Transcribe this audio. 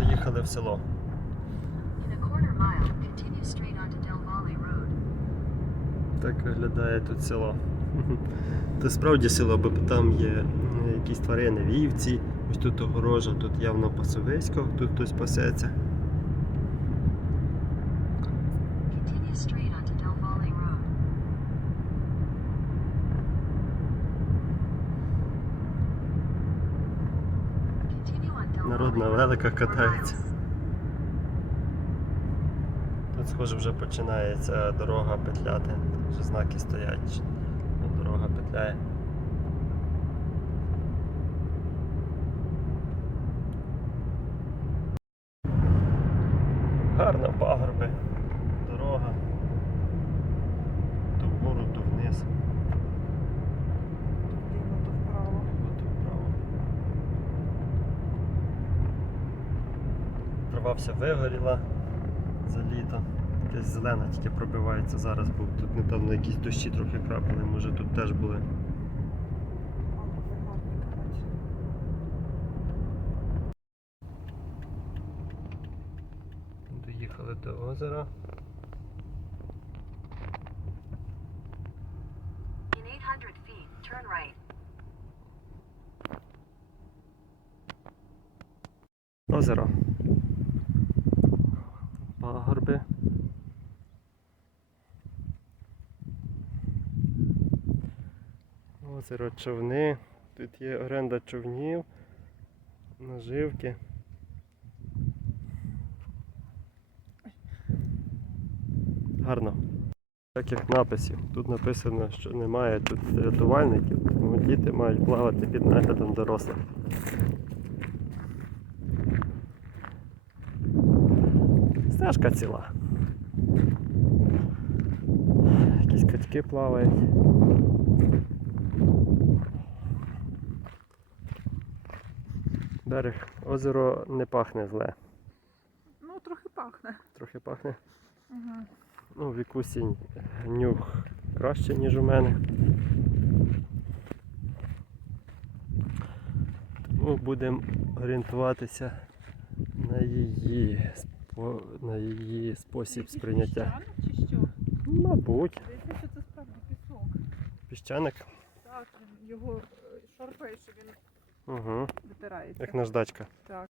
заїхали в село. Так виглядає тут село. Це справді село, бо там є якісь тварини, вівці, ось тут огорожа, тут явно пасовисько, тут хтось пасеться. Народ на великах катається. Тут, схоже, вже починається дорога петляти. Вже знаки стоять. Дорога петляє. Гарно пагорби, Трава вся вигоріла за літо. Якась зелена тільки пробивається зараз, бо тут недавно якісь дощі трохи крапали, може тут теж були. Доїхали до озера. In 800 feet, turn right. Озеро. Пагорби. Озеро човни. Тут є оренда човнів, наживки. Гарно. Таких написів. Тут написано, що немає тут рятувальників, тому діти мають плавати під наглядом дорослих. Стежка ціла. Якісь качки плавають. Берег озеро не пахне зле. Ну, трохи пахне. Трохи пахне. Угу. Ну, в якусі нюх краще, ніж у мене. Тому будемо орієнтуватися на її, на її спосіб сприйняття. Чи що? Мабуть, Здається, що це справді пісок. піщаник. Так, його е, шарпає, що він Угу. витирається. Як наждачка. Так.